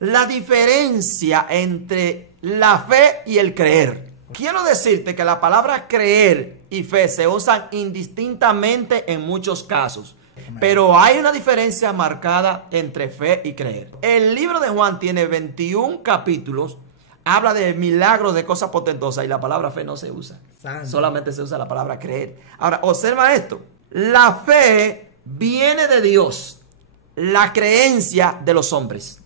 La diferencia entre la fe y el creer. Quiero decirte que la palabra creer y fe se usan indistintamente en muchos casos. Pero hay una diferencia marcada entre fe y creer. El libro de Juan tiene 21 capítulos. Habla de milagros, de cosas potentosas, y la palabra fe no se usa. Solamente se usa la palabra creer. Ahora, observa esto. La fe viene de Dios. La creencia de los hombres.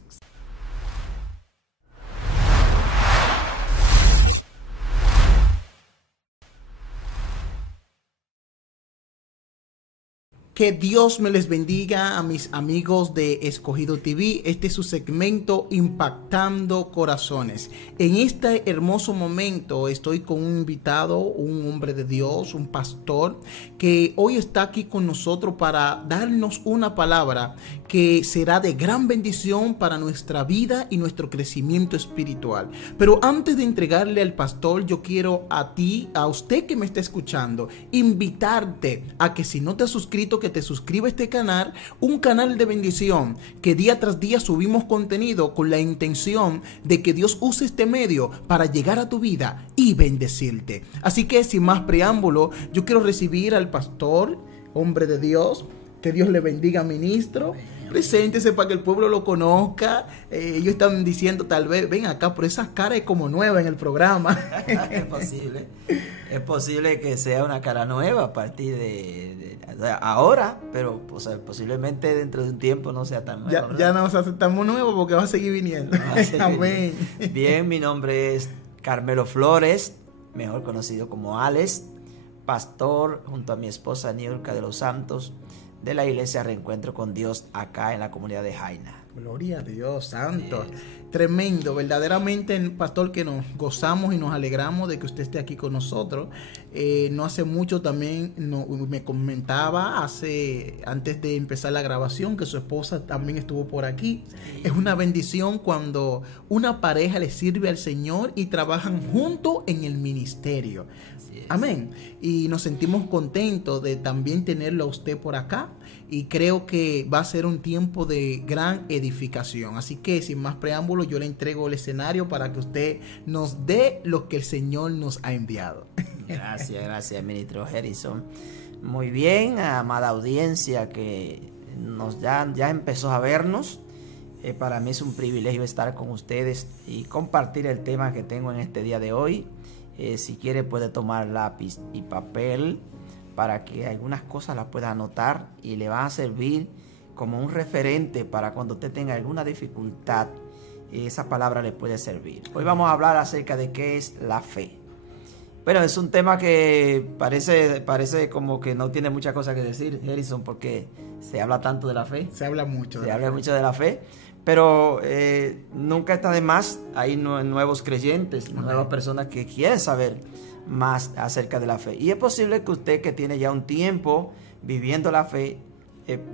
Que Dios me les bendiga a mis amigos de Escogido TV. Este es su segmento Impactando Corazones. En este hermoso momento estoy con un invitado, un hombre de Dios, un pastor, que hoy está aquí con nosotros para darnos una palabra que será de gran bendición para nuestra vida y nuestro crecimiento espiritual. Pero antes de entregarle al pastor, yo quiero a ti, a usted que me está escuchando, invitarte a que si no te has suscrito, que te suscriba a este canal, un canal de bendición que día tras día subimos contenido con la intención de que Dios use este medio para llegar a tu vida y bendecirte. Así que sin más preámbulo, yo quiero recibir al pastor, hombre de Dios. Que Dios le bendiga, ministro. Preséntese para que el pueblo lo conozca. Ellos están diciendo, tal vez, ven acá, por esa cara es como nueva en el programa. Es posible que sea una cara nueva a partir de ahora, pero posiblemente dentro de un tiempo no sea tan nueva. Ya nos aceptamos nuevo porque va a seguir viniendo. Amén. Bien, mi nombre es Carmelo Flores, mejor conocido como Alex, pastor junto a mi esposa Niurka de los Santos, de la iglesia Reencuentro con Dios acá en la comunidad de Jaina. Gloria a Dios, santo. Sí. Tremendo, verdaderamente, pastor, que nos gozamos y nos alegramos de que usted esté aquí con nosotros. No hace mucho también me comentaba, antes de empezar la grabación, que su esposa también estuvo por aquí. Sí. Es una bendición cuando una pareja le sirve al Señor y trabajan juntos en el ministerio. Amén. Y nos sentimos contentos de también tenerlo a usted por acá. Y creo que va a ser un tiempo de gran edificación. Así que sin más preámbulos, yo le entrego el escenario para que usted nos dé lo que el Señor nos ha enviado. Gracias, ministro Harrison. Muy bien, amada audiencia que ya empezó a vernos. Para mí es un privilegio estar con ustedes y compartir el tema que tengo en este día de hoy. Si quiere puede tomar lápiz y papel para que algunas cosas las pueda anotar y le va a servir como un referente para cuando usted tenga alguna dificultad, esa palabra le puede servir. Hoy vamos a hablar acerca de qué es la fe. Bueno, es un tema que parece como que no tiene muchas cosas que decir, Harrison, porque se habla tanto de la fe. Se habla mucho de la fe. Pero nunca está de más. Hay nuevos creyentes, nuevas personas que quieren saber más acerca de la fe. Y es posible que usted, que tiene ya un tiempo viviendo la fe,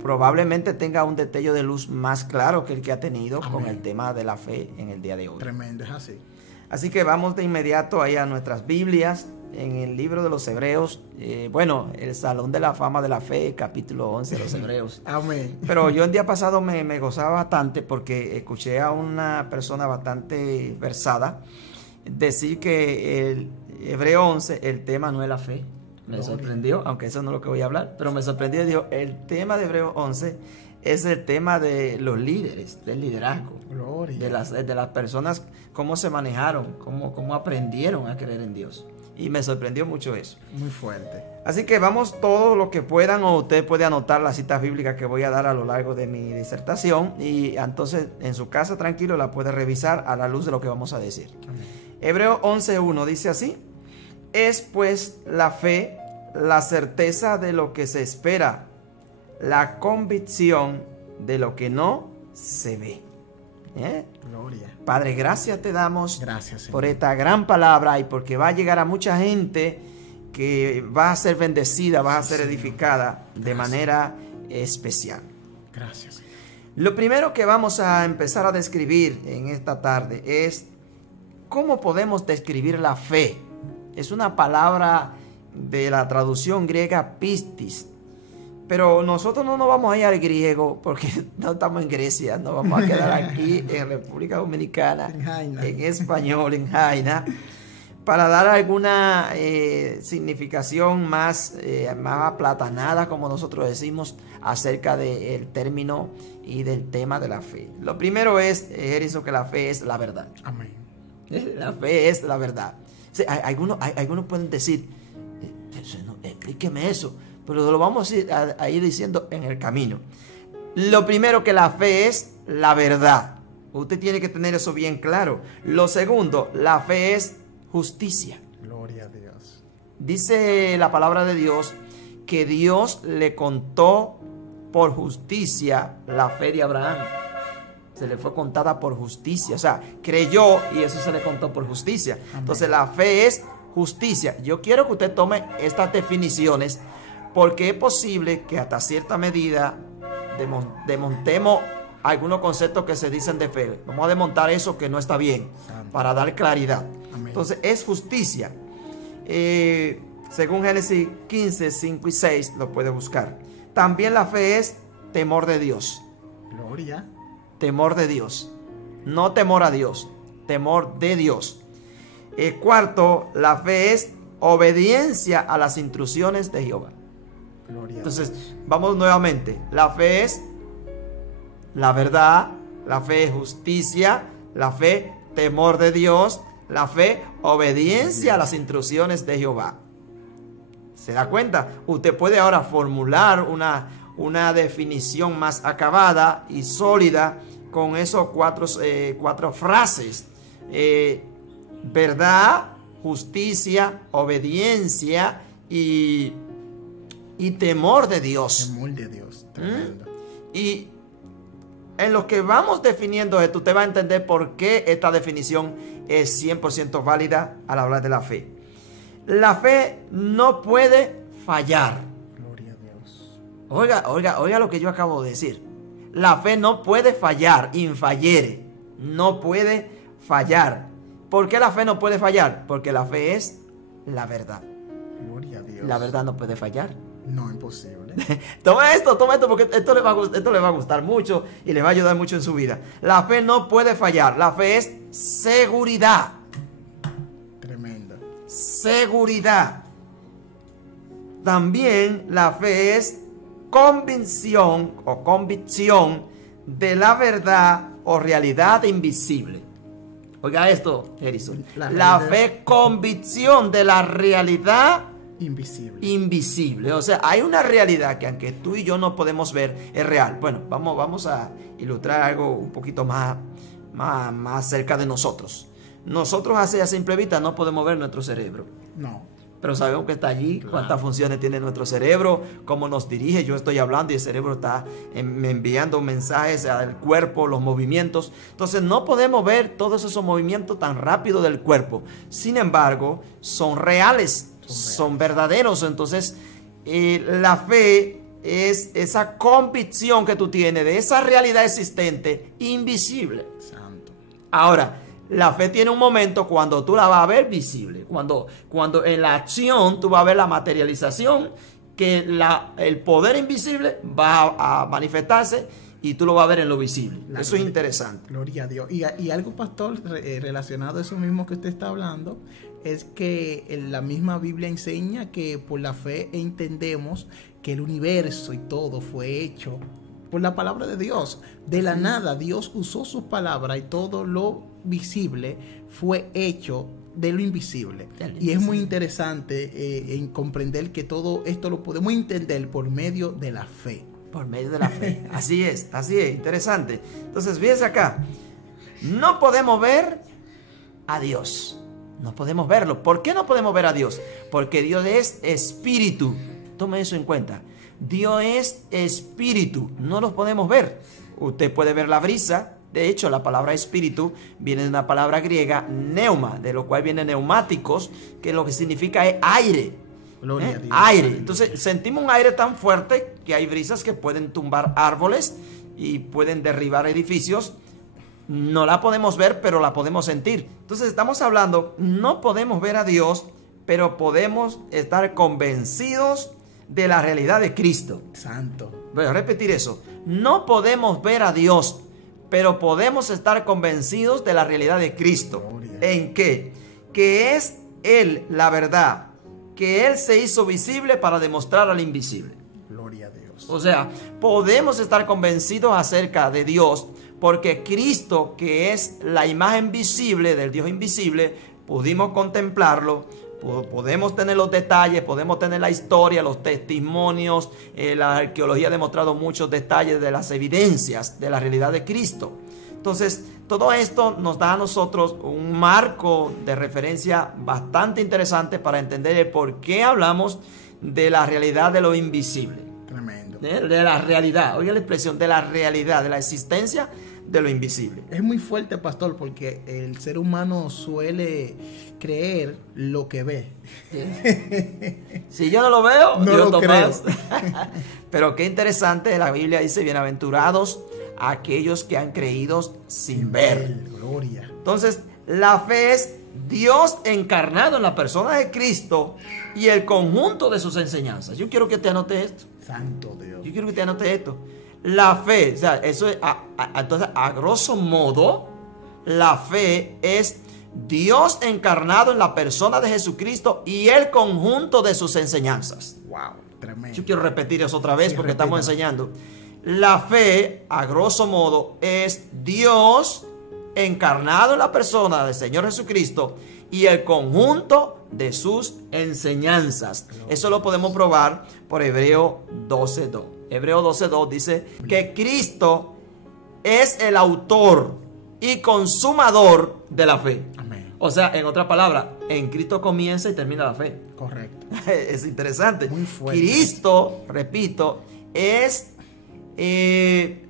probablemente tenga un destello de luz más claro que el que ha tenido con el tema de la fe en el día de hoy. Tremendo, es así. Así que vamos de inmediato ahí a nuestras Biblias. En el libro de los Hebreos, el Salón de la Fama de la Fe, capítulo 11 de los Hebreos. Amén. Pero yo el día pasado me gozaba bastante porque escuché a una persona bastante versada decir que el Hebreo 11, el tema no es la fe. Me sorprendió, aunque eso no es lo que voy a hablar, pero me sorprendió. Dijo, el tema de Hebreo 11 es el tema de los líderes, del liderazgo. Gloria. De las personas, cómo se manejaron, cómo aprendieron a creer en Dios. Y me sorprendió mucho eso. Muy fuerte. Así que vamos todo lo que puedan, o usted puede anotar las citas bíblicas que voy a dar a lo largo de mi disertación. Y entonces en su casa tranquilo la puede revisar a la luz de lo que vamos a decir. Amén. Hebreo 11:1 dice así: es pues la fe la certeza de lo que se espera, la convicción de lo que no se ve. Gloria. Padre, gracias te damos, gracias, por esta gran palabra, y porque va a llegar a mucha gente que va a ser bendecida, va a ser edificada de manera especial. Gracias. Lo primero que vamos a empezar a describir en esta tarde es cómo podemos describir la fe. Es una palabra de la traducción griega pistis, Pero nosotros no nos vamos a ir al griego porque no estamos en Grecia, nos vamos a quedar aquí en República Dominicana, en español, en Jaina, para dar alguna significación más aplatanada, como nosotros decimos, acerca del término y del tema de la fe. Lo primero es, Harrison, que la fe es la verdad. Amén. La fe es la verdad. O sea, algunos pueden decir, explíqueme eso, pero lo vamos a ir diciendo en el camino. Lo primero, que la fe es la verdad. Usted tiene que tener eso bien claro. Lo segundo, la fe es justicia. Gloria a Dios. Dice la palabra de Dios que Dios le contó por justicia la fe de Abraham. Se le fue contada por justicia. O sea, creyó y eso se le contó por justicia. Amén. Entonces la fe es justicia. Yo quiero que usted tome estas definiciones, porque es posible que hasta cierta medida desmontemos algunos conceptos que se dicen de fe. Vamos a desmontar eso que no está bien, para dar claridad. Amén. Entonces es justicia. Según Génesis 15, 5 y 6 lo puede buscar. También la fe es temor de Dios. Gloria. Temor de Dios. No temor a Dios, temor de Dios. Cuarto, la fe es obediencia a las instrucciones de Jehová. Gloria. Entonces, vamos nuevamente. La fe es la verdad, la fe es justicia, la fe temor de Dios, la fe obediencia a las instrucciones de Jehová. ¿Se da cuenta? Usted puede ahora formular una definición más acabada y sólida con esos cuatro frases. Verdad, justicia, obediencia y temor de Dios. Temor de Dios. Tremendo. Y en lo que vamos definiendo esto, usted va a entender por qué esta definición es 100% válida al hablar de la fe. La fe no puede fallar. Gloria a Dios. Oiga lo que yo acabo de decir. La fe no puede fallar, infallere. No puede fallar. ¿Por qué la fe no puede fallar? Porque la fe es la verdad. Gloria a Dios. La verdad no puede fallar. No, imposible. Toma esto porque esto le va a gustar mucho y le va a ayudar mucho en su vida. La fe no puede fallar. La fe es seguridad. Tremenda. Seguridad. También la fe es convicción o convicción de la verdad o realidad invisible. Oiga esto, Harrison. La fe, convicción de la realidad invisible. O sea, hay una realidad que aunque tú y yo no podemos ver, es real. Bueno, vamos a ilustrar algo un poquito más cerca de nosotros. Nosotros a simple vista no podemos ver nuestro cerebro. No. Pero sabemos que está allí, claro. Cuántas funciones tiene nuestro cerebro, cómo nos dirige. Yo estoy hablando y el cerebro está enviando mensajes al cuerpo, los movimientos. Entonces no podemos ver todos esos movimientos tan rápido del cuerpo. Sin embargo, son reales, son verdaderos. Entonces la fe es esa convicción que tú tienes de esa realidad existente, invisible. Santo. Ahora, la fe tiene un momento cuando tú la vas a ver visible. Cuando en la acción tú vas a ver la materialización, que el poder invisible va a manifestarse y tú lo vas a ver en lo visible. Eso es interesante. Gloria a Dios. Y algo, pastor, relacionado a eso mismo que usted está hablando, es que la misma Biblia enseña que por la fe entendemos que el universo y todo fue hecho por la palabra de Dios. De la nada, Dios usó sus palabras y todo lo visible fue hecho de lo invisible. Y es muy interesante en comprender que todo esto lo podemos entender por medio de la fe. Por medio de la fe. Así es, interesante. Entonces, fíjense acá. No podemos ver a Dios. No podemos verlo. ¿Por qué no podemos ver a Dios? Porque Dios es espíritu. Tome eso en cuenta. Dios es espíritu. No lo podemos ver. Usted puede ver la brisa. De hecho, la palabra espíritu viene de una palabra griega, neuma, de lo cual viene neumáticos, que lo que significa es aire. Gloria a Dios. Aire. Entonces, sentimos un aire tan fuerte que hay brisas que pueden tumbar árboles y pueden derribar edificios. No la podemos ver, pero la podemos sentir. Entonces, estamos hablando, no podemos ver a Dios, pero podemos estar convencidos de la realidad de Cristo. Santo. Voy a repetir eso. No podemos ver a Dios, pero podemos estar convencidos de la realidad de Cristo. Gloria. ¿En qué? Que es Él la verdad, que Él se hizo visible para demostrar al invisible. Gloria a Dios. O sea, podemos estar convencidos acerca de Dios porque Cristo, que es la imagen visible del Dios invisible, pudimos contemplarlo, podemos tener los detalles, podemos tener la historia, los testimonios, la arqueología ha demostrado muchos detalles de las evidencias de la realidad de Cristo. Entonces, todo esto nos da a nosotros un marco de referencia bastante interesante para entender el por qué hablamos de la realidad de lo invisible. Tremendo. De la realidad, oiga la expresión, de la realidad, de la existencia de lo invisible. Es muy fuerte, pastor, porque el ser humano suele creer lo que ve. Si yo no lo veo, no Dios lo Tomás. Pero qué interesante, la Biblia dice, bienaventurados aquellos que han creído sin ver. Gloria. Entonces, la fe es Dios encarnado en la persona de Cristo y el conjunto de sus enseñanzas. Yo quiero que te anote esto. Santo Dios. Yo quiero que te anote esto. La fe, o sea, eso es, entonces, a grosso modo, la fe es Dios encarnado en la persona de Jesucristo y el conjunto de sus enseñanzas. Wow, tremendo. Yo quiero repetir eso otra vez Sí, porque repítalo. estamos enseñando. La fe, a grosso modo, es Dios encarnado en la persona del Señor Jesucristo y el conjunto de sus enseñanzas. Eso lo podemos probar por Hebreo 12:2. Hebreo 12:2 dice que Cristo es el autor y consumador de la fe. Amén. O sea, en otra palabra, en Cristo comienza y termina la fe. Correcto. Es interesante. Muy fuerte. Cristo, repito, es el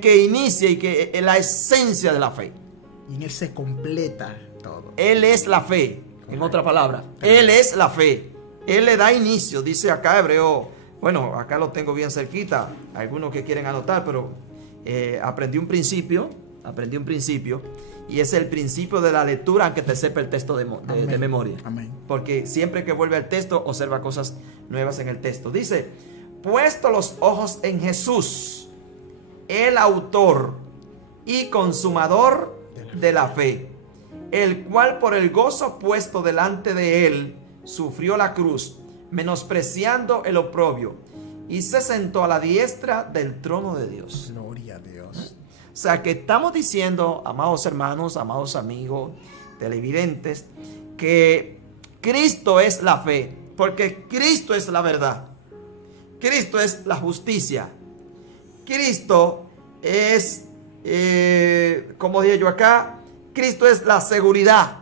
que inicia y que es la esencia de la fe. Y en él se completa todo. Él es la fe. En otra palabra, Él es la fe. Él le da inicio. Dice acá Hebreo. Bueno, acá lo tengo bien cerquita. Algunos que quieren anotar, pero aprendí un principio. Y es el principio de la lectura, aunque te sepa el texto de memoria. Amén. Porque siempre que vuelve al texto, observa cosas nuevas en el texto. Dice, puesto los ojos en Jesús, el autor y consumador de la fe, el cual por el gozo puesto delante de él, sufrió la cruz, menospreciando el oprobio, y se sentó a la diestra del trono de Dios. Gloria a Dios. O sea que estamos diciendo, amados hermanos, amados amigos, televidentes, que Cristo es la fe, porque Cristo es la verdad. Cristo es la justicia. Cristo es, como dije yo acá, Cristo es la seguridad.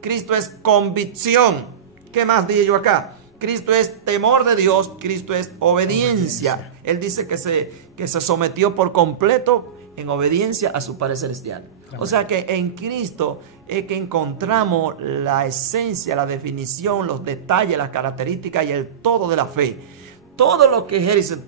Cristo es convicción. ¿Qué más dije yo acá? Cristo es temor de Dios. Cristo es obediencia. Él dice que se sometió por completo en obediencia a su Padre Celestial. O sea que en Cristo es que encontramos la esencia, la definición, los detalles, las características y el todo de la fe. Todo lo que Harrison,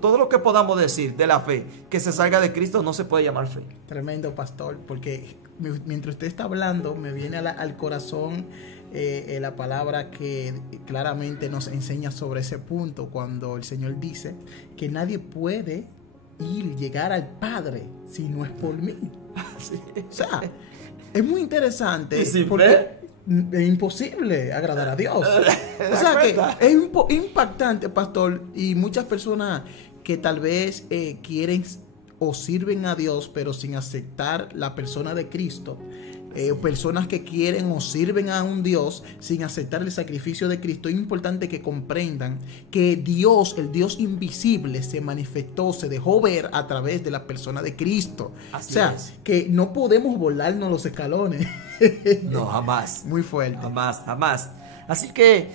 todo lo que podamos decir de la fe que se salga de Cristo no se puede llamar fe. Tremendo, pastor, porque mientras usted está hablando me viene al corazón la palabra que claramente nos enseña sobre ese punto, cuando el Señor dice que nadie puede llegar al Padre si no es por mí. Sí. O sea, es muy interesante. ¿Y sin porque fe? es imposible agradar a Dios. O sea que es impactante, pastor, y muchas personas que tal vez quieren o sirven a Dios pero sin aceptar la persona de Cristo, personas que quieren o sirven a un Dios sin aceptar el sacrificio de Cristo. Es importante que comprendan que Dios, el Dios invisible, se manifestó, se dejó ver a través de la persona de Cristo. Así o sea, es. que no podemos volarnos los escalones. No, jamás. Muy fuerte. Jamás, jamás. Así que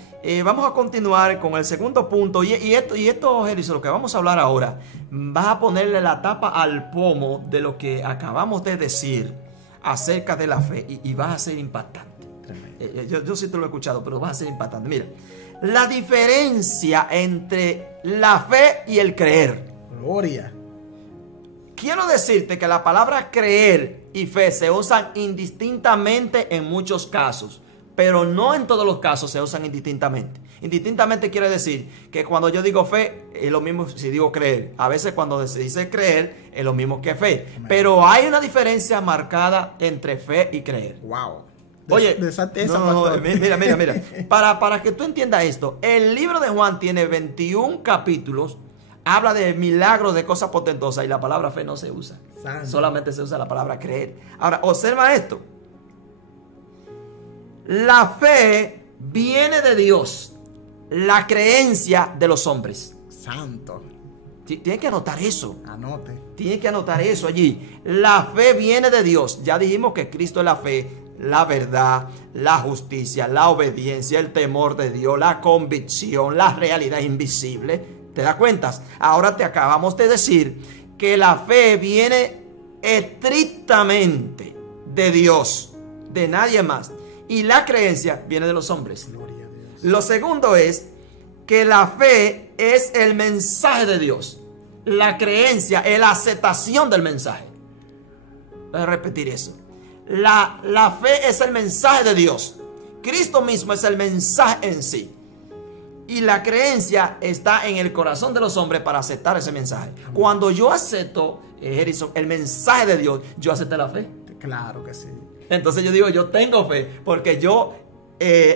vamos a continuar con el segundo punto. Y esto, Harrison, lo que vamos a hablar ahora, va a ponerle la tapa al pomo de lo que acabamos de decir acerca de la fe. Y va a ser impactante. Yo sí te lo he escuchado, pero va a ser impactante. Mira, la diferencia entre la fe y el creer. Gloria. Quiero decirte que la palabra creer y fe se usan indistintamente en muchos casos, pero no en todos los casos se usan indistintamente. Indistintamente quiere decir que cuando yo digo fe, es lo mismo si digo creer. A veces cuando se dice creer, es lo mismo que fe. Amén. Pero hay una diferencia marcada entre fe y creer. Wow. Oye, mira. Para que tú entiendas esto, el libro de Juan tiene 21 capítulos. Habla de milagros, de cosas potentosas, y la palabra fe no se usa. Santo. Solamente se usa la palabra creer. Ahora, observa esto. La fe viene de Dios. La creencia de los hombres. Santo. Tienes que anotar eso. Anote. Tienes que anotar eso allí. La fe viene de Dios. Ya dijimos que Cristo es la fe, la verdad, la justicia, la obediencia, el temor de Dios, la convicción, la realidad invisible. ¿Te das cuenta? Ahora te acabamos de decir que la fe viene estrictamente de Dios, de nadie más. Y la creencia viene de los hombres. Gloria a Dios. Lo segundo es que la fe es el mensaje de Dios. La creencia es la aceptación del mensaje. Voy a repetir eso. La fe es el mensaje de Dios. Cristo mismo es el mensaje en sí. Y la creencia está en el corazón de los hombres para aceptar ese mensaje. Cuando yo acepto, Harrison, el mensaje de Dios, yo acepté la fe. Claro que sí. Entonces yo digo, yo tengo fe porque yo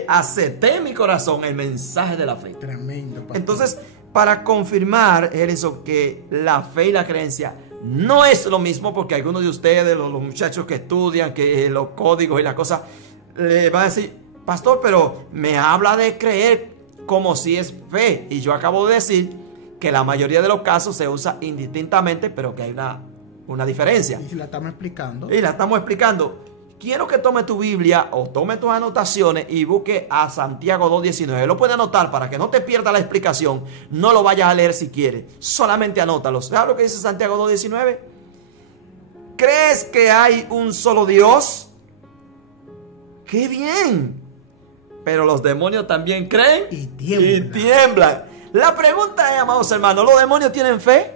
acepté en mi corazón el mensaje de la fe. Tremendo, pastor. Entonces, para confirmar, Harrison, que la fe y la creencia no es lo mismo, porque algunos de ustedes, los muchachos que estudian, que los códigos y las cosas, le van a decir, pastor, pero me habla de creer como si es fe. Y yo acabo de decir que la mayoría de los casos se usa indistintamente, pero que hay una diferencia. Y la estamos explicando. Y la estamos explicando. Quiero que tome tu Biblia o tome tus anotaciones y busque a Santiago 2:19. Lo puede anotar para que no te pierda la explicación. No lo vayas a leer si quieres. Solamente anótalo. ¿Sabes lo que dice Santiago 2:19? ¿Crees que hay un solo Dios? ¡Qué bien! Pero los demonios también creen y tiemblan. La pregunta es, amados hermanos, ¿los demonios tienen fe?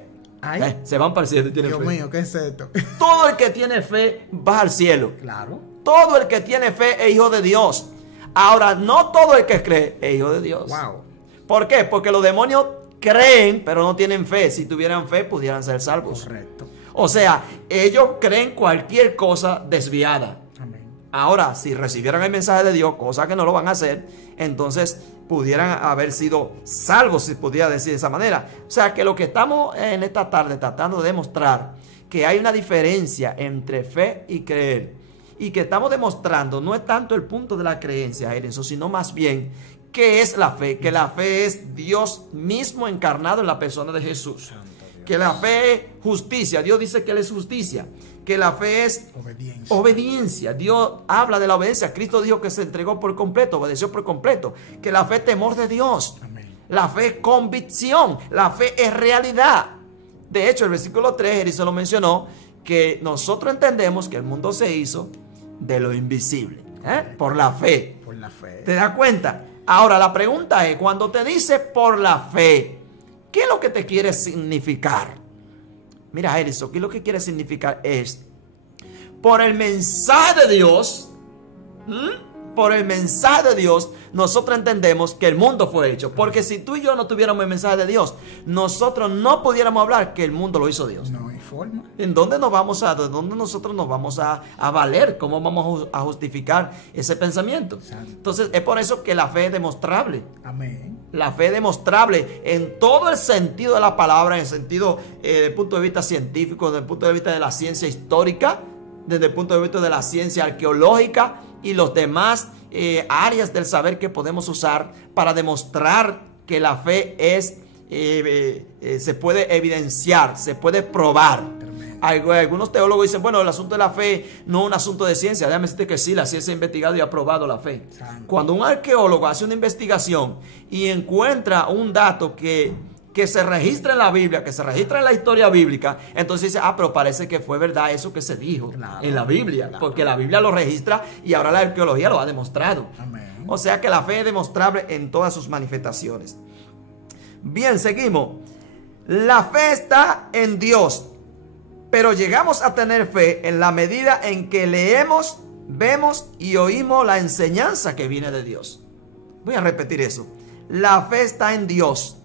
Se van para el cielo y tienen fe. Dios mío, ¿qué es esto? Todo el que tiene fe va al cielo. Claro. Todo el que tiene fe es hijo de Dios. Ahora, no todo el que cree es hijo de Dios. Wow. ¿Por qué? Porque los demonios creen, pero no tienen fe. Si tuvieran fe, pudieran ser salvos. Correcto. O sea, ellos creen cualquier cosa desviada. Amén. Ahora, si recibieran el mensaje de Dios, cosa que no lo van a hacer, entonces pudieran haber sido salvos, si pudiera decir de esa manera. O sea, que lo que estamos en esta tarde tratando de demostrar, que hay una diferencia entre fe y creer, y que estamos demostrando no es tanto el punto de la creencia, Erenzo, sino más bien qué es la fe. Que la fe es Dios mismo encarnado en la persona de Jesús. Que la fe es justicia. Dios dice que Él es justicia. Que la fe es obediencia. Dios habla de la obediencia. Cristo dijo que se entregó por completo, obedeció por completo. Que la fe es temor de Dios. Amén. La fe es convicción. La fe es realidad. De hecho, el versículo 3, Erizo lo mencionó, que nosotros entendemos que el mundo se hizo de lo invisible. Por la fe. Por la fe. ¿Te das cuenta? Ahora, la pregunta es, cuando te dice por la fe, ¿qué es lo que te quiere significar? Mira, Erizo, ¿qué es lo que quiere significar? Es por el mensaje de Dios. Por el mensaje de Dios, nosotros entendemos que el mundo fue hecho. Porque si tú y yo no tuviéramos el mensaje de Dios, nosotros no pudiéramos hablar que el mundo lo hizo Dios. No hay forma. ¿En dónde nosotros nos vamos a valer? ¿Cómo vamos a justificar ese pensamiento? Santo. Entonces, es por eso que la fe es demostrable. Amén. La fe es demostrable en todo el sentido de la palabra, en el sentido desde el punto de vista científico, desde el punto de vista de la ciencia histórica, desde el punto de vista de la ciencia arqueológica y los demás áreas del saber que podemos usar para demostrar que la fe es se puede evidenciar, se puede probar. Algunos teólogos dicen, bueno, el asunto de la fe no es un asunto de ciencia. Déjame decirte que sí, la ciencia ha investigado y ha probado la fe. Santo. Cuando un arqueólogo hace una investigación y encuentra un dato que se registra en la Biblia, que se registra en la historia bíblica, entonces dice, pero parece que fue verdad eso que se dijo en la Biblia, porque la Biblia lo registra y ahora la arqueología lo ha demostrado. Amén. O sea que la fe es demostrable en todas sus manifestaciones. Bien, seguimos. La fe está en Dios, pero llegamos a tener fe en la medida en que leemos, vemos y oímos la enseñanza que viene de Dios. Voy a repetir eso. la fe está en Dios.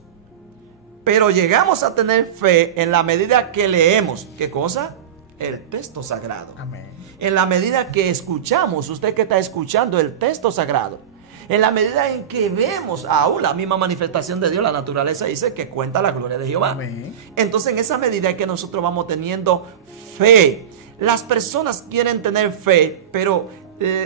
Pero llegamos a tener fe en la medida que leemos. ¿Qué cosa? El texto sagrado. Amén. En la medida que escuchamos, usted que está escuchando el texto sagrado. En la medida en que vemos aún la misma manifestación de Dios, la naturaleza dice que cuenta la gloria de Jehová. Amén. Entonces en esa medida es que nosotros vamos teniendo fe. Las personas quieren tener fe, pero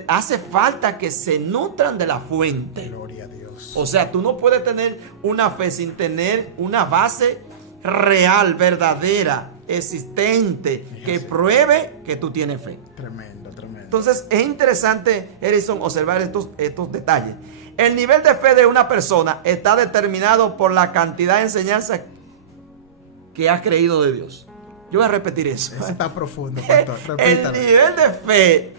hace falta que se nutran de la fuente. Gloria a Dios. O sea, tú no puedes tener una fe sin tener una base real, verdadera, existente, que pruebe que tú tienes fe. Tremendo, tremendo. Entonces es interesante, Harrison, observar estos detalles. El nivel de fe de una persona está determinado por la cantidad de enseñanza que ha creído de Dios. Yo voy a repetir eso. Eso está profundo, pastor. El Repítalo. nivel de fe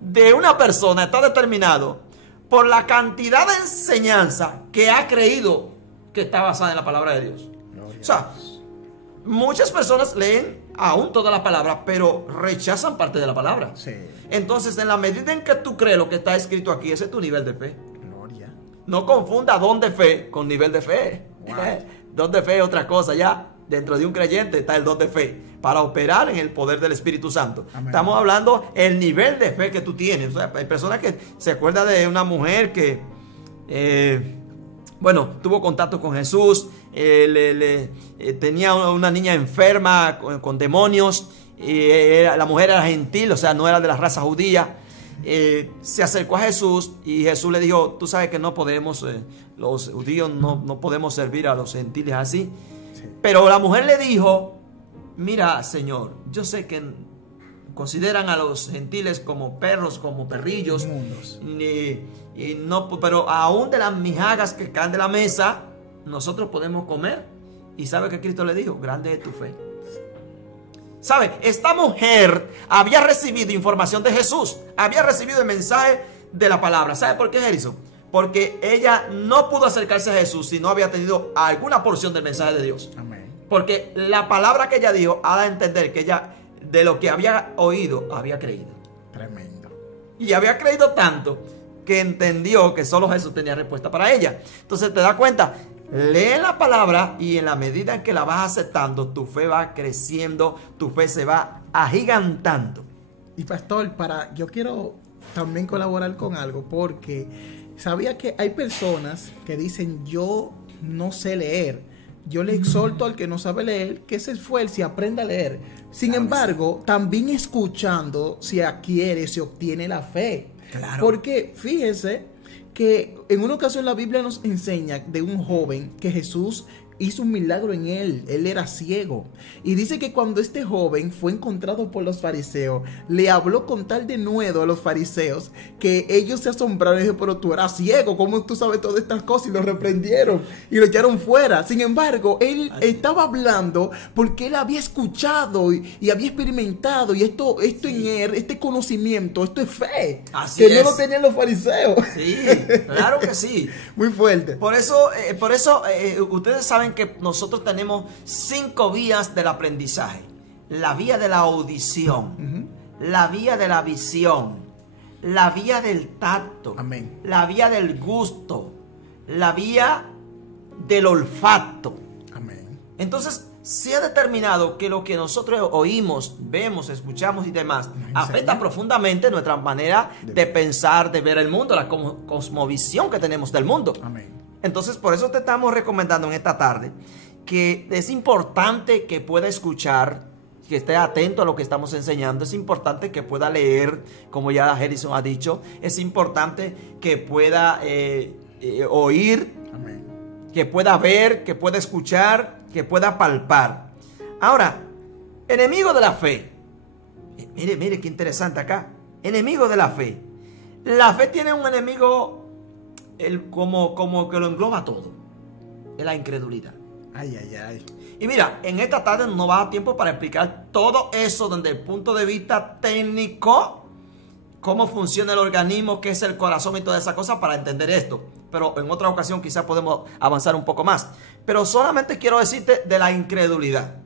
de una persona está determinado por la cantidad de enseñanza que ha creído que está basada en la palabra de Dios. Gloria O sea, a Dios. muchas personas leen aún toda la palabra, pero rechazan parte de la palabra. Sí. Entonces, en la medida en que tú crees lo que está escrito aquí, ese es tu nivel de fe. Gloria. No confunda don de fe con nivel de fe. Wow. Don de fe es otra cosa. Ya dentro de un creyente está el don de fe para operar en el poder del Espíritu Santo. Amén. Estamos hablando el nivel de fe que tú tienes. O sea, hay personas que se acuerdan de una mujer que tuvo contacto con Jesús, tenía una niña enferma con demonios, la mujer era gentil, o sea, no era de la raza judía. Se acercó a Jesús y Jesús le dijo: tú sabes que no podemos, los judíos no podemos servir a los gentiles así. Sí. Pero la mujer le dijo: mira, Señor, yo sé que consideran a los gentiles como perros, como perrillos, Inmundos. pero aún de las migajas que caen de la mesa, nosotros podemos comer. ¿Y sabe que Cristo le dijo? Grande es tu fe. ¿Sabe? Esta mujer había recibido información de Jesús, había recibido el mensaje de la palabra. ¿Sabe por qué, Jerison? Porque ella no pudo acercarse a Jesús si no había tenido alguna porción del mensaje de Dios. Amén. Porque la palabra que ella dijo ha de entender que ella, de lo que había oído, había creído. Tremendo. Y había creído tanto que entendió que solo Jesús tenía respuesta para ella. Entonces te das cuenta, lee la palabra y en la medida en que la vas aceptando, tu fe va creciendo, tu fe se va agigantando. Y pastor, yo quiero también colaborar con algo, porque sabía que hay personas que dicen: yo no sé leer. Yo le exhorto al que no sabe leer que se esfuerce y aprenda a leer. Sin embargo, también escuchando se adquiere, se obtiene la fe. Claro. Porque fíjese que en una ocasión la Biblia nos enseña de un joven que Jesús hizo un milagro en él. Él era ciego. Y dice que cuando este joven fue encontrado por los fariseos, le habló con tal denuedo a los fariseos que ellos se asombraron y dijeron: pero tú eras ciego, ¿cómo tú sabes todas estas cosas? Y lo reprendieron y lo echaron fuera. Sin embargo, él estaba hablando porque él había escuchado y había experimentado. Y esto en él, este conocimiento, esto es fe. Así que es. no lo tenían los fariseos. Sí, claro que sí. Muy fuerte. Por eso, ustedes saben que nosotros tenemos 5 vías del aprendizaje. La vía de la audición, la vía de la visión, la vía del tacto, Amén. la vía del gusto, la vía del olfato. Amén. Entonces, se ha determinado que lo que nosotros oímos, vemos, escuchamos y demás afecta profundamente nuestra manera de pensar, de ver el mundo, la cosmovisión que tenemos del mundo. Amén. Entonces, por eso te estamos recomendando en esta tarde que es importante que pueda escuchar, que esté atento a lo que estamos enseñando. Es importante que pueda leer, como ya Harrison ha dicho. Es importante que pueda oír, Amén. que pueda ver, que pueda escuchar, que pueda palpar. Ahora, enemigo de la fe. Mire qué interesante acá. Enemigo de la fe. La fe tiene un enemigo como que lo engloba todo. Es la incredulidad. Ay, ay, ay. Y mira, en esta tarde no va a dar tiempo para explicar todo eso desde el punto de vista técnico, cómo funciona el organismo, qué es el corazón y todas esas cosas para entender esto. Pero en otra ocasión quizás podemos avanzar un poco más. Pero solamente quiero decirte de la incredulidad.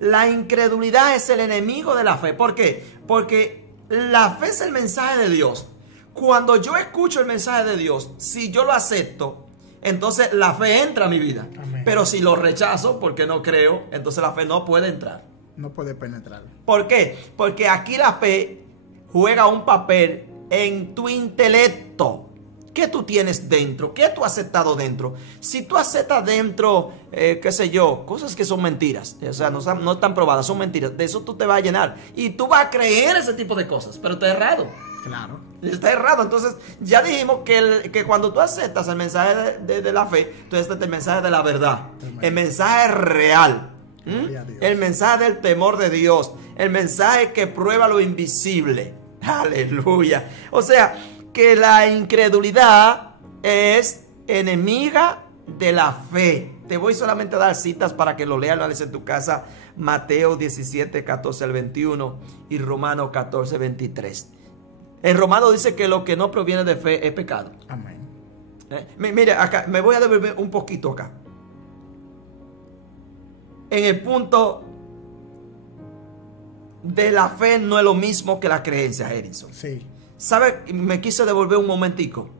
La incredulidad es el enemigo de la fe. ¿Por qué? Porque la fe es el mensaje de Dios. Cuando yo escucho el mensaje de Dios, si yo lo acepto, entonces la fe entra a mi vida. Amén. Pero si lo rechazo porque no creo, entonces la fe no puede entrar. No puede penetrar. ¿Por qué? Porque aquí la fe juega un papel en tu intelecto. ¿Qué tú tienes dentro? ¿Qué tú has aceptado dentro? Si tú aceptas dentro, qué sé yo, cosas que son mentiras, o sea, no están probadas, son mentiras, de eso tú te vas a llenar. Y tú vas a creer ese tipo de cosas, pero está errado. Claro. Está errado. Entonces, ya dijimos que cuando tú aceptas el mensaje de la fe, tú aceptas el mensaje de la verdad, el mensaje real, el mensaje del temor de Dios, el mensaje que prueba lo invisible. Aleluya. O sea, que la incredulidad es enemiga de la fe. Te voy solamente a dar citas para que lo leas, lo lees en tu casa. Mateo 17, 14 al 21 y Romanos 14, 23. En Romano dice que lo que no proviene de fe es pecado. Amén. Mira, acá me voy a devolver un poquito acá. En el punto de la fe no es lo mismo que la creencia, Harrison. Sí. ¿Sabe? Me quise devolver un momentico.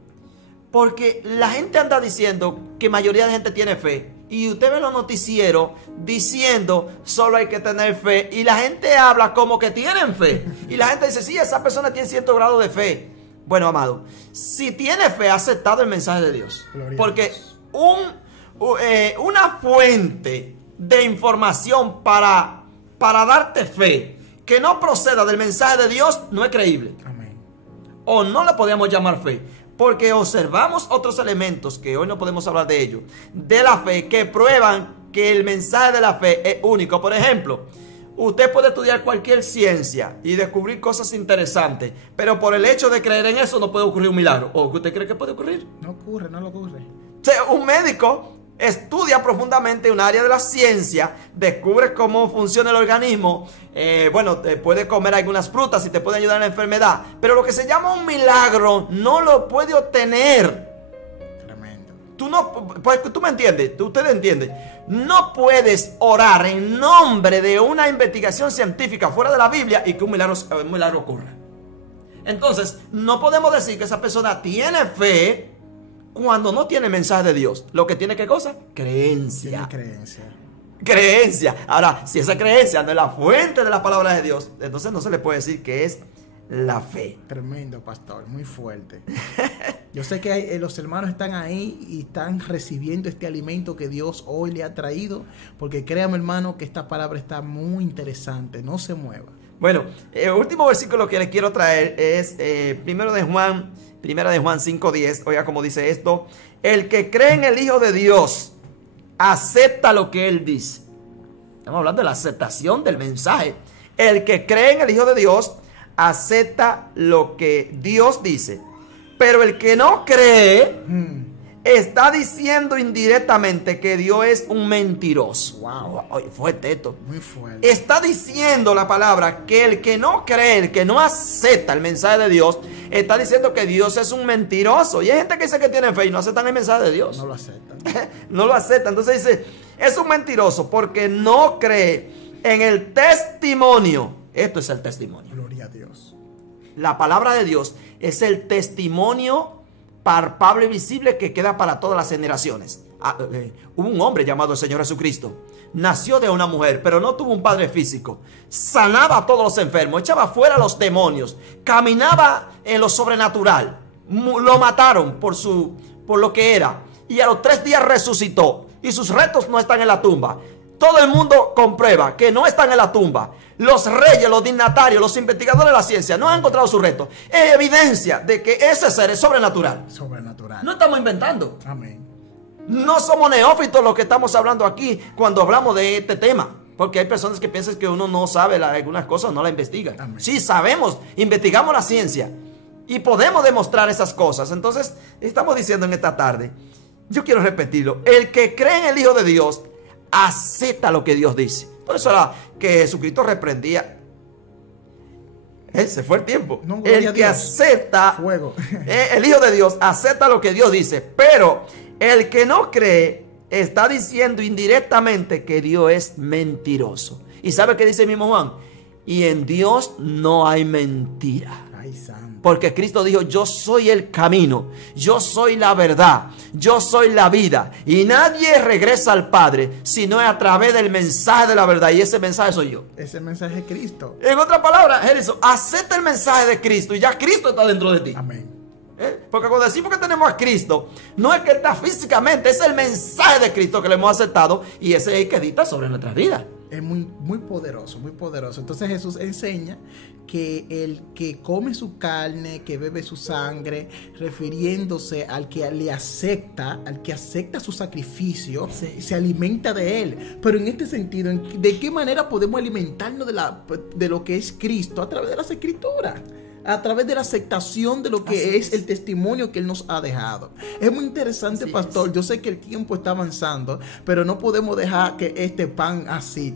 Porque la gente anda diciendo que mayoría de gente tiene fe. Y usted ve los noticieros diciendo solo hay que tener fe. Y la gente habla como que tienen fe. Y la gente dice, sí, esa persona tiene cierto grado de fe. Bueno, amado, si tiene fe, ha aceptado el mensaje de Dios. Porque una fuente de información para darte fe que no proceda del mensaje de Dios no es creíble. Amén. O no la podemos llamar fe. Porque observamos otros elementos, que hoy no podemos hablar de ellos, de la fe, que prueban que el mensaje de la fe es único. Por ejemplo, usted puede estudiar cualquier ciencia y descubrir cosas interesantes, pero por el hecho de creer en eso no puede ocurrir un milagro. ¿O usted cree que puede ocurrir? No ocurre, no lo ocurre. O sea, un médico estudia profundamente un área de la ciencia, descubre cómo funciona el organismo, te puede comer algunas frutas y te puede ayudar en la enfermedad, pero lo que se llama un milagro no lo puede obtener. Tremendo. Tú me entiendes, usted entiende. No puedes orar en nombre de una investigación científica fuera de la Biblia y que un milagro ocurra. Entonces, no podemos decir que esa persona tiene fe cuando no tiene mensaje de Dios. Lo que tiene, ¿qué cosa? Creencia. Tiene Creencia. Ahora, si esa creencia no es la fuente de la palabra de Dios, entonces no se le puede decir que es la fe. Tremendo, pastor, muy fuerte. Yo sé que los hermanos están ahí y están recibiendo este alimento que Dios hoy le ha traído, porque créame, hermano, que esta palabra está muy interesante. No se mueva. Bueno, el último versículo que les quiero traer es Primera de Juan 5:10. Oiga cómo dice esto: el que cree en el Hijo de Dios acepta lo que Él dice. Estamos hablando de la aceptación del mensaje. El que cree en el Hijo de Dios acepta lo que Dios dice. Pero el que no cree está diciendo indirectamente que Dios es un mentiroso. Wow. Fuerte esto. Muy fuerte. Está diciendo la palabra que el que no cree, el que no acepta el mensaje de Dios, está diciendo que Dios es un mentiroso. Y hay gente que dice que tiene fe y no aceptan el mensaje de Dios. No lo aceptan. No lo aceptan. Entonces dice, es un mentiroso porque no cree en el testimonio. Esto es el testimonio. Gloria a Dios. La palabra de Dios es el testimonio palpable y visible que queda para todas las generaciones. Hubo un hombre llamado el Señor Jesucristo. Nació de una mujer, pero no tuvo un padre físico. Sanaba a todos los enfermos, echaba fuera a los demonios, caminaba en lo sobrenatural. Lo mataron por lo que era. Y a los 3 días resucitó. Y sus restos no están en la tumba. Todo el mundo comprueba que no están en la tumba. Los reyes, los dignatarios, los investigadores de la ciencia no han encontrado su resto. Es evidencia de que ese ser es sobrenatural. Sobrenatural. No estamos inventando. Amén. No somos neófitos los que estamos hablando aquí cuando hablamos de este tema. Porque hay personas que piensan que uno no sabe algunas cosas, no la investigan. Amén. Sí sabemos, investigamos la ciencia y podemos demostrar esas cosas. Entonces, estamos diciendo en esta tarde, yo quiero repetirlo, el que cree en el Hijo de Dios acepta lo que Dios dice. Por eso era que Jesucristo reprendía. Se fue el tiempo. No, el que acepta, fuego. El Hijo de Dios acepta lo que Dios dice. Pero el que no cree está diciendo indirectamente que Dios es mentiroso. ¿Y sabe qué dice el mismo Juan? y en Dios no hay mentira. Ay, santo. Porque Cristo dijo, yo soy el camino, yo soy la verdad, yo soy la vida. Y nadie regresa al Padre sino a través del mensaje de la verdad. Y ese mensaje soy yo. Ese mensaje es Cristo. En otras palabras, Harrison, acepta el mensaje de Cristo y ya Cristo está dentro de ti. Amén. Porque cuando decimos que tenemos a Cristo, no es que está físicamente, es el mensaje de Cristo que le hemos aceptado y ese es el que dicta sobre nuestras vidas. Es muy, muy poderoso, muy poderoso. Entonces Jesús enseña que el que come su carne, que bebe su sangre, refiriéndose al que le acepta, al que acepta su sacrificio, Sí. se alimenta de él. Pero en este sentido, ¿de qué manera podemos alimentarnos de lo que es Cristo? A través de las Escrituras. A través de la aceptación de lo que Así es el testimonio que Él nos ha dejado. Es muy interesante, Así pastor. es. Yo sé que el tiempo está avanzando, pero no podemos dejar que este pan así.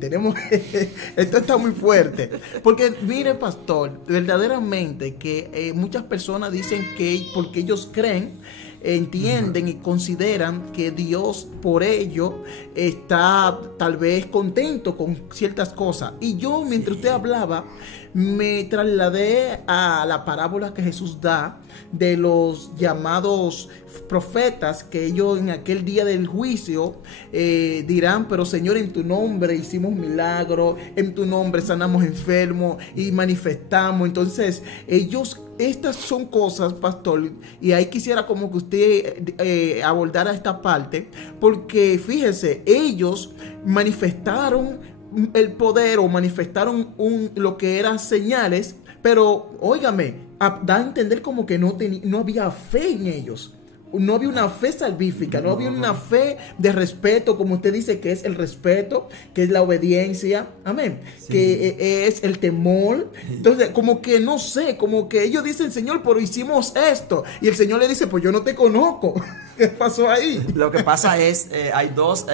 Esto está muy fuerte. Porque mire, pastor, verdaderamente que muchas personas dicen que porque ellos creen, entienden y consideran que Dios por ello está tal vez contento con ciertas cosas. Y yo, mientras usted hablaba, me trasladé a la parábola que Jesús da de los llamados profetas, que ellos en aquel día del juicio dirán, pero Señor, en tu nombre hicimos milagros, en tu nombre sanamos enfermos y manifestamos. Entonces ellos, estas son cosas, pastor, y ahí quisiera como que usted abordara esta parte, porque fíjese, ellos manifestaron el poder o manifestaron lo que eran señales, pero óigame, da a entender como que no había fe en ellos. No había una fe salvífica, no había una fe de respeto, como usted dice, que es el respeto, que es la obediencia, amén, Sí. que es el temor. Entonces, como que no sé, como que ellos dicen, Señor, pero hicimos esto, y el Señor le dice, pues yo no te conozco. ¿Qué pasó ahí? Lo que pasa es, hay dos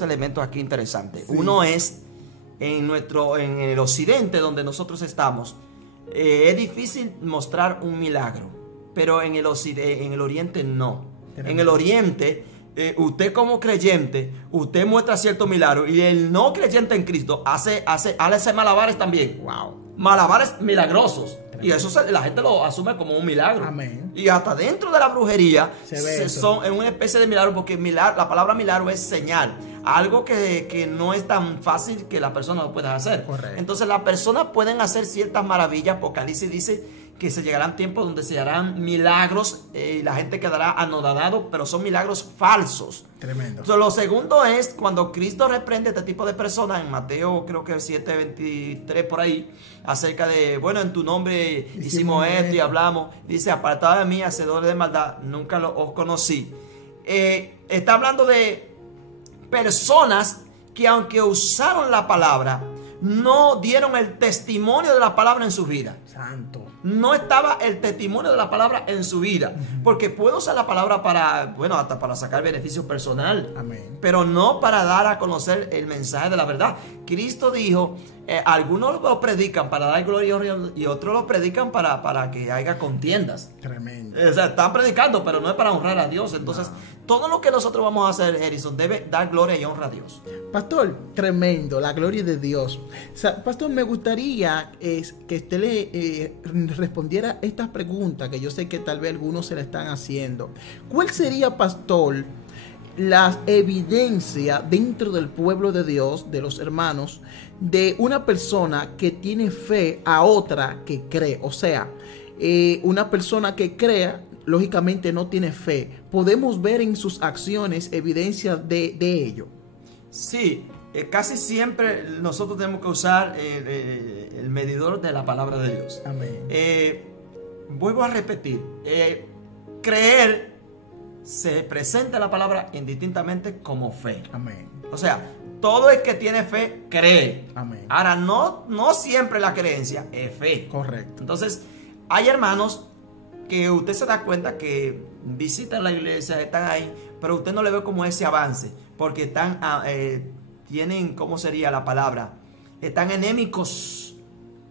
elementos aquí interesantes. Sí. Uno es en el occidente donde nosotros estamos, es difícil mostrar un milagro, pero en el oriente no. En el oriente, usted como creyente, usted muestra cierto milagro y el no creyente en Cristo hace malabares también. Wow. Malabares milagrosos. Y eso la gente lo asume como un milagro. Amén. Y hasta dentro de la brujería Se ve eso. es una especie de milagro, porque la palabra milagro es señal. Algo que no es tan fácil que la persona lo pueda hacer. Correcto. Entonces las personas pueden hacer ciertas maravillas. Apocalipsis dice que se llegarán tiempos donde se harán milagros y la gente quedará anodadado, pero son milagros falsos. Tremendo. Entonces, lo segundo es cuando Cristo reprende a este tipo de personas en Mateo, creo que 7:23 por ahí, acerca de, bueno, en tu nombre hicimos esto y hablamos. Dice, apartado de mí, hacedores de maldad, nunca os conocí. Está hablando de personas que aunque usaron la palabra, no dieron el testimonio de la palabra en su vida. Santo. No estaba el testimonio de la palabra en su vida. Porque puedo usar la palabra para, bueno, hasta para sacar beneficio personal. Amén. Pero no para dar a conocer el mensaje de la verdad. Cristo dijo, algunos lo predican para dar gloria y otros lo predican para que haya contiendas. Tremendo. O sea, están predicando, pero no es para honrar a Dios. Entonces, todo lo que nosotros vamos a hacer, Harrison, debe dar gloria y honra a Dios. Pastor, tremendo, la gloria de Dios. O sea, pastor, me gustaría que usted le respondiera estas preguntas que yo sé que tal vez algunos se le están haciendo. ¿Cuál sería, pastor, la evidencia dentro del pueblo de Dios, de los hermanos, de una persona que tiene fe a otra que cree? O sea, una persona que crea, lógicamente no tiene fe. ¿Podemos ver en sus acciones evidencia de ello? Sí, casi siempre nosotros tenemos que usar el medidor de la palabra de Dios. Amén. Vuelvo a repetir, creer se presenta la palabra indistintamente como fe. Amén. O sea, todo el que tiene fe cree. Amén. Ahora, no siempre la creencia es fe. Correcto. Entonces, hay hermanos que usted se da cuenta que visitan la iglesia, están ahí, pero usted no le ve como ese avance, porque están, tienen, ¿cómo sería la palabra? Están enémicos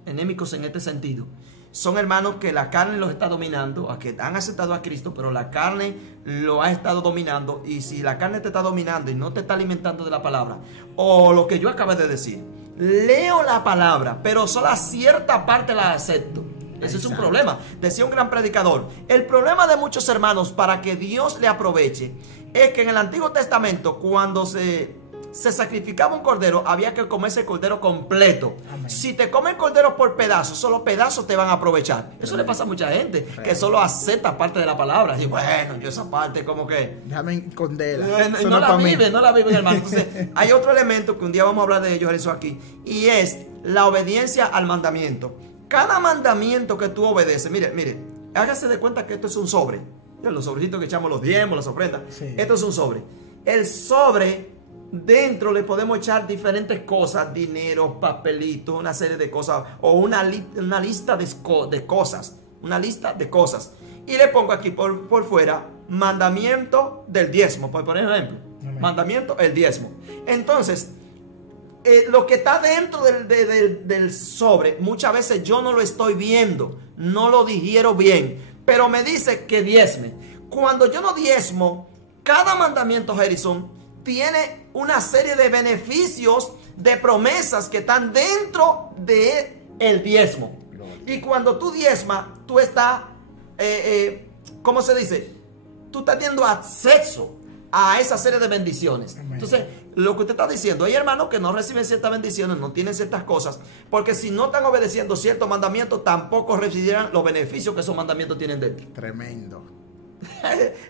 en este sentido. Son hermanos que la carne los está dominando, a que han aceptado a Cristo, pero la carne lo ha estado dominando. Y si la carne te está dominando y no te está alimentando de la palabra, o lo que yo acabé de decir, leo la palabra, pero solo a cierta parte la acepto. Ese es un problema. Decía un gran predicador: el problema de muchos hermanos para que Dios le aproveche es que en el Antiguo Testamento, cuando se sacrificaba un cordero, había que comerse el cordero completo. Amén. Si te comen cordero por pedazos, solo pedazos te van a aprovechar. Eso le pasa a mucha gente que solo acepta parte de la palabra. Y bueno, yo esa parte como que déjame condela. No la vive, hermano. Entonces, hay otro elemento que un día vamos a hablar de ellos, eso aquí, y es la obediencia al mandamiento. Cada mandamiento que tú obedeces, mire, hágase de cuenta que esto es un sobre. Los sobrecitos que echamos los diezmos, las ofrendas. Sí. Esto es un sobre. El sobre, dentro le podemos echar diferentes cosas: dinero, papelitos, una serie de cosas, o una lista de cosas. Una lista de cosas. Y le pongo aquí por fuera: mandamiento del diezmo, por poner un ejemplo. Amén. Mandamiento el diezmo. Entonces, lo que está dentro del sobre, muchas veces yo no lo estoy viendo, no lo digiero bien, pero me dice que diezme. Cuando yo no diezmo, cada mandamiento, Harrison, tiene una serie de beneficios, de promesas que están dentro del diezmo. Y cuando tú diezmas, tú estás, ¿cómo se dice? Tú estás teniendo acceso a esa serie de bendiciones. Amén. Entonces, lo que usted está diciendo, hay hermanos que no reciben ciertas bendiciones, no tienen ciertas cosas, porque si no están obedeciendo ciertos mandamientos, tampoco recibirán los beneficios que esos mandamientos tienen dentro. Tremendo.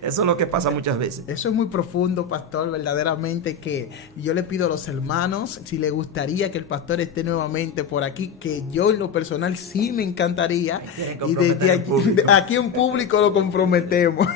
Eso es lo que pasa muchas veces. Eso es muy profundo, pastor, verdaderamente, que yo le pido a los hermanos si le gustaría que el pastor esté nuevamente por aquí, que yo en lo personal sí me encantaría, y desde aquí en público lo comprometemos.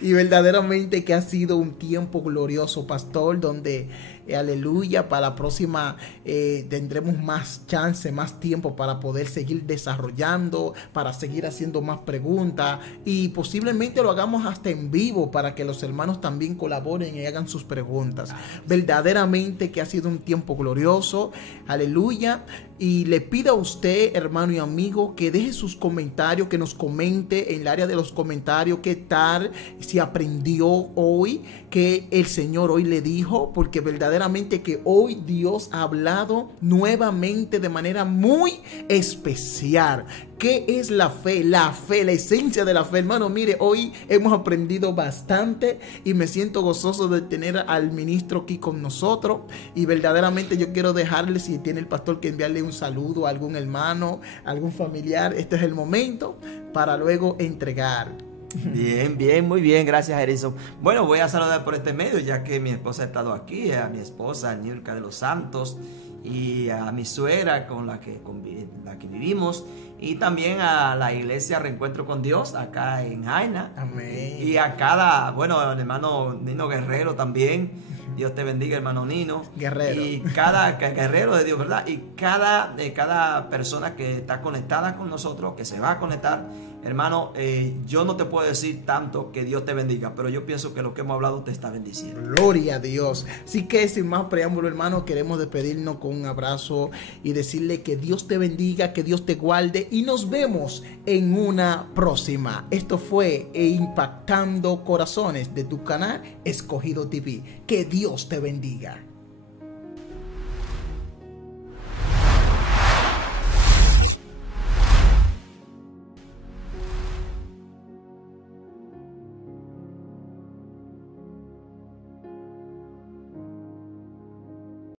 Y verdaderamente que ha sido un tiempo glorioso, pastor, donde aleluya, para la próxima tendremos más chance, más tiempo para poder seguir desarrollando, para seguir haciendo más preguntas, y posiblemente lo hagamos hasta en vivo para que los hermanos también colaboren y hagan sus preguntas. Verdaderamente que ha sido un tiempo glorioso, aleluya. Y le pido a usted, hermano y amigo, que deje sus comentarios, que nos comente en el área de los comentarios qué tal, si aprendió hoy, que el Señor hoy le dijo, porque verdaderamente que hoy Dios ha hablado nuevamente de manera muy especial. ¿Qué es la fe? La fe, la esencia de la fe, hermano. Mire, hoy hemos aprendido bastante y me siento gozoso de tener al ministro aquí con nosotros. Y verdaderamente yo quiero dejarle, si tiene el pastor, que enviarle un saludo a algún hermano, a algún familiar. Este es el momento para luego entregar. Bien, muy bien, gracias, Harrison. Bueno, voy a saludar por este medio, ya que mi esposa ha estado aquí, a mi esposa Nilka de los Santos, y a mi suegra con la que vivimos, y también a la iglesia Reencuentro con Dios acá en Jaina. Amén. Y a cada, bueno, el hermano Nino Guerrero también. Dios te bendiga, hermano Nino. Guerrero. Y cada guerrero de Dios, ¿verdad? Y cada persona que está conectada con nosotros, que se va a conectar, hermano, yo no te puedo decir tanto que Dios te bendiga, pero yo pienso que lo que hemos hablado te está bendiciendo. Gloria a Dios. Así que sin más preámbulo, hermano, queremos despedirnos con un abrazo y decirle que Dios te bendiga, que Dios te guarde, y nos vemos en una próxima. Esto fue Impactando Corazones de tu canal Escogido TV. Que Dios te bendiga.